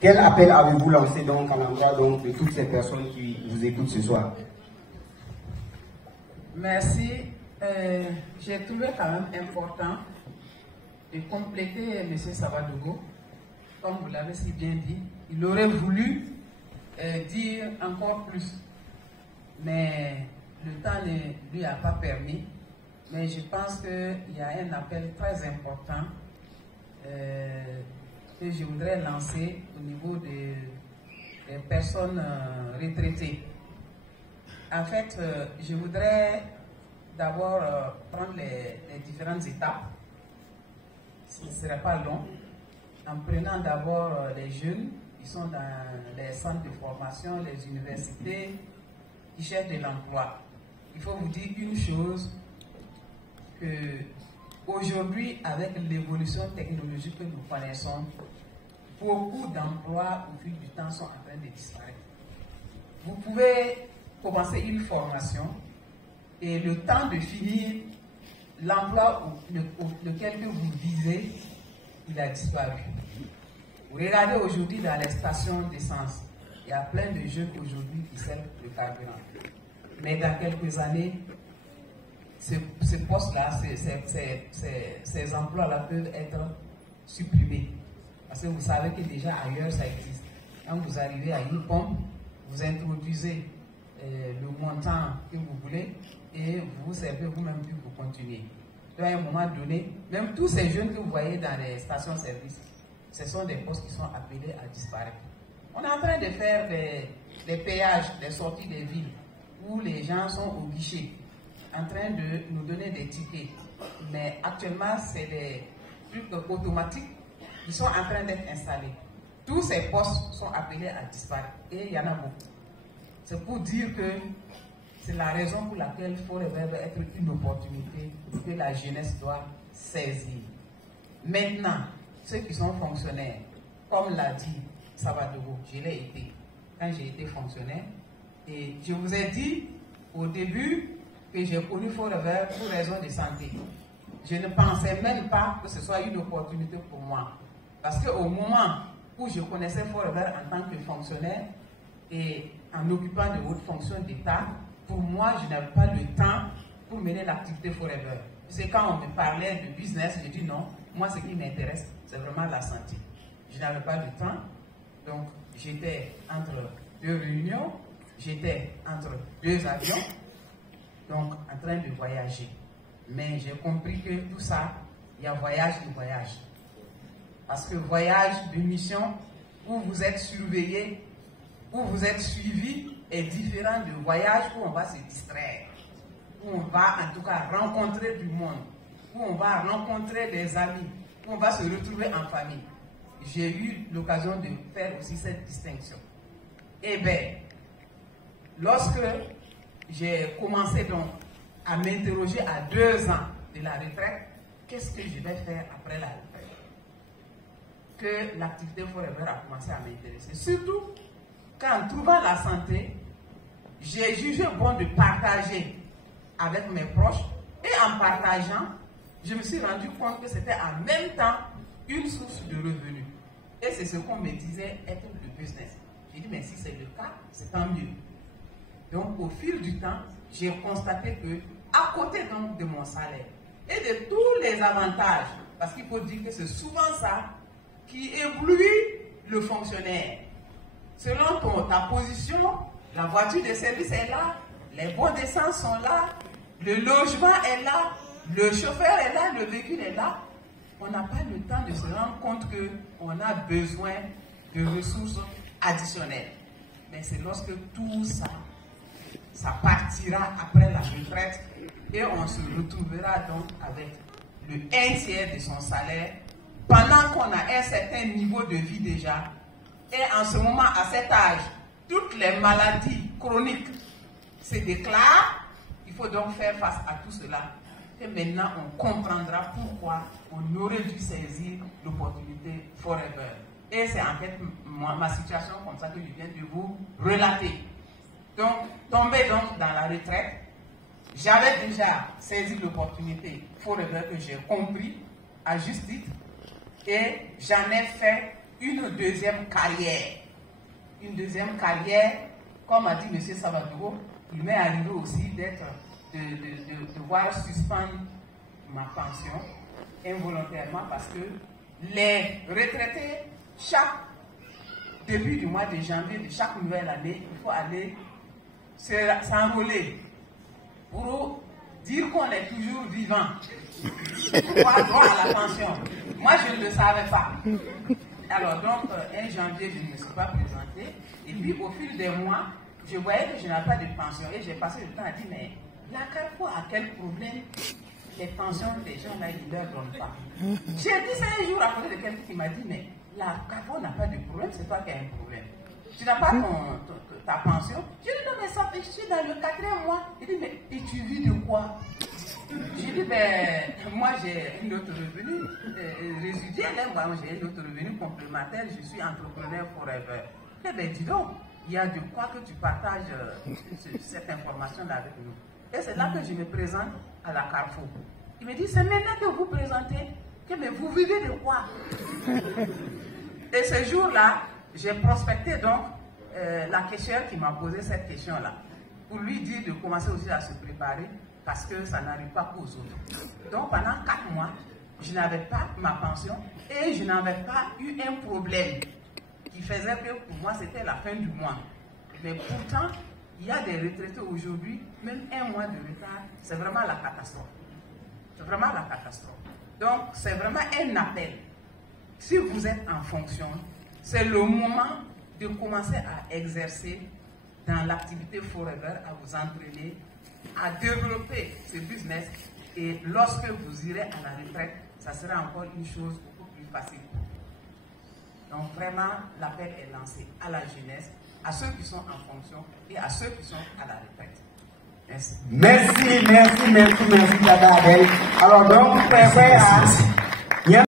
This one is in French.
Quel appel avez-vous lancé donc à l'endroit de toutes ces personnes qui vous écoutent ce soir? Merci. J'ai trouvé quand même important de compléter M. Savadogo. Comme vous l'avez si bien dit, il aurait voulu dire encore plus. Mais le temps ne lui a pas permis. Mais je pense qu'il y a un appel très important que je voudrais lancer au niveau des personnes retraitées. En fait, je voudrais d'abord prendre les différentes étapes. Ce ne serait pas long. En prenant d'abord les jeunes qui sont dans les centres de formation, les universités, qui cherchent de l'emploi. Il faut vous dire une chose, que aujourd'hui, avec l'évolution technologique que nous connaissons, beaucoup d'emplois au fil du temps sont en train de disparaître. Vous pouvez commencer une formation et le temps de finir, l'emploi lequel que vous visez, il a disparu. Vous regardez aujourd'hui dans les stations d'essence, il y a plein de jeunes aujourd'hui qui servent le carburant. Mais dans quelques années, ces postes-là, ces emplois-là peuvent être supprimés. Parce que vous savez que déjà ailleurs, ça existe. Quand vous arrivez à une pompe, vous introduisez le montant que vous voulez et vous vous servez vous-même puis vous continuez. Donc, à un moment donné, même tous ces jeunes que vous voyez dans les stations-service, ce sont des postes qui sont appelés à disparaître. On est en train de faire des péages, des sorties des villes, où les gens sont au guichet, en train de nous donner des tickets. Mais actuellement, c'est des trucs automatiques qui sont en train d'être installés. Tous ces postes sont appelés à disparaître. Et il y en a beaucoup. C'est pour dire que c'est la raison pour laquelle Forever va être une opportunité que la jeunesse doit saisir. Maintenant, ceux qui sont fonctionnaires, comme l'a dit Savadogo, je l'ai été quand j'ai été fonctionnaire. Et je vous ai dit au début que j'ai connu Forever pour raison de santé. Je ne pensais même pas que ce soit une opportunité pour moi. Parce qu'au moment où je connaissais Forever en tant que fonctionnaire et en occupant de hautes fonctions d'État, pour moi, je n'avais pas le temps pour mener l'activité Forever. C'est quand on me parlait de business, je dis non, moi ce qui m'intéresse, c'est vraiment la santé. Je n'avais pas le temps, donc j'étais entre deux réunions, j'étais entre deux avions, donc en train de voyager. Mais j'ai compris que tout ça, il y a voyage et voyage. Parce que voyage de mission, où vous êtes surveillé, où vous êtes suivi, est différent de voyage où on va se distraire, où on va en tout cas rencontrer du monde, où on va rencontrer des amis, où on va se retrouver en famille. J'ai eu l'occasion de faire aussi cette distinction. Eh bien, lorsque j'ai commencé donc à m'interroger à 2 ans de la retraite, qu'est-ce que je vais faire après la retraite? Que l'activité Forever a commencé à m'intéresser. Surtout qu'en trouvant la santé, j'ai jugé bon de partager avec mes proches et en partageant, je me suis rendu compte que c'était en même temps une source de revenus. Et c'est ce qu'on me disait être le business. J'ai dit, mais si c'est le cas, c'est tant mieux. Donc, au fil du temps, j'ai constaté que, à côté donc de mon salaire et de tous les avantages, parce qu'il faut dire que c'est souvent ça qui éblouit le fonctionnaire. Selon ta position, la voiture de service est là, les bons d'essence sont là, le logement est là, le chauffeur est là, le véhicule est là. On n'a pas le temps de se rendre compte qu'on a besoin de ressources additionnelles. Mais c'est lorsque tout ça, ça partira après la retraite et on se retrouvera donc avec le 1/3 de son salaire pendant qu'on a un certain niveau de vie déjà. Et en ce moment, à cet âge, toutes les maladies chroniques se déclarent. Il faut donc faire face à tout cela. Et maintenant, on comprendra pourquoi on aurait dû saisir l'opportunité Forever. Et c'est en fait ma situation comme ça que je viens de vous relater. Donc, tombé donc dans la retraite, j'avais déjà saisi l'opportunité Forever que j'ai compris à juste titre et j'en ai fait une deuxième carrière. Une deuxième carrière, comme a dit M. Savadoro, il m'est arrivé aussi de devoir suspendre ma pension involontairement parce que les retraités, chaque début du mois de janvier de chaque nouvelle année, il faut aller s'enrôler pour dire qu'on est toujours vivant, pour avoir droit à la pension. Moi, je ne le savais pas. Alors, donc, 1 janvier, je ne me suis pas présentée. Et puis, au fil des mois, je voyais que je n'avais pas de pension. Et j'ai passé le temps à dire, mais la Carrefour a quel problème? Les pensions des gens, là, ils ne leur donnent pas. J'ai dit ça un jour à côté de quelqu'un qui m'a dit, mais la Carrefour n'a pas de problème, c'est toi qui as un problème. Tu n'as pas ta pension? Je lui dis, non, mais ça fait, je suis dans le 4e mois. Il dit, mais et tu vis de quoi? J'ai dit, ben, moi j'ai une autre revenu résiduel, moi j'ai une autre revenu complémentaire, je suis entrepreneur forever. Eh bien, dis donc, il y a de quoi que tu partages cette information-là avec nous. Et c'est là que je me présente à la Carrefour. Il me dit, c'est maintenant que vous présentez, que mais vous vivez de quoi? Et ce jour-là, j'ai prospecté donc la caissière qui m'a posé cette question-là, pour lui dire de commencer aussi à se préparer, parce que ça n'arrive pas qu'aux autres. Donc pendant 4 mois, je n'avais pas ma pension et je n'avais pas eu un problème qui faisait que pour moi c'était la fin du mois. Mais pourtant, il y a des retraités aujourd'hui, même 1 mois de retard, c'est vraiment la catastrophe. C'est vraiment la catastrophe. Donc c'est vraiment un appel. Si vous êtes en fonction, c'est le moment de commencer à exercer dans l'activité forever, à vous entraîner, à développer ce business, et lorsque vous irez à la retraite, ça sera encore une chose beaucoup plus facile. Donc vraiment, l'appel est lancé à la jeunesse, à ceux qui sont en fonction et à ceux qui sont à la retraite. Merci. Merci, Tata Adèle. Alors donc,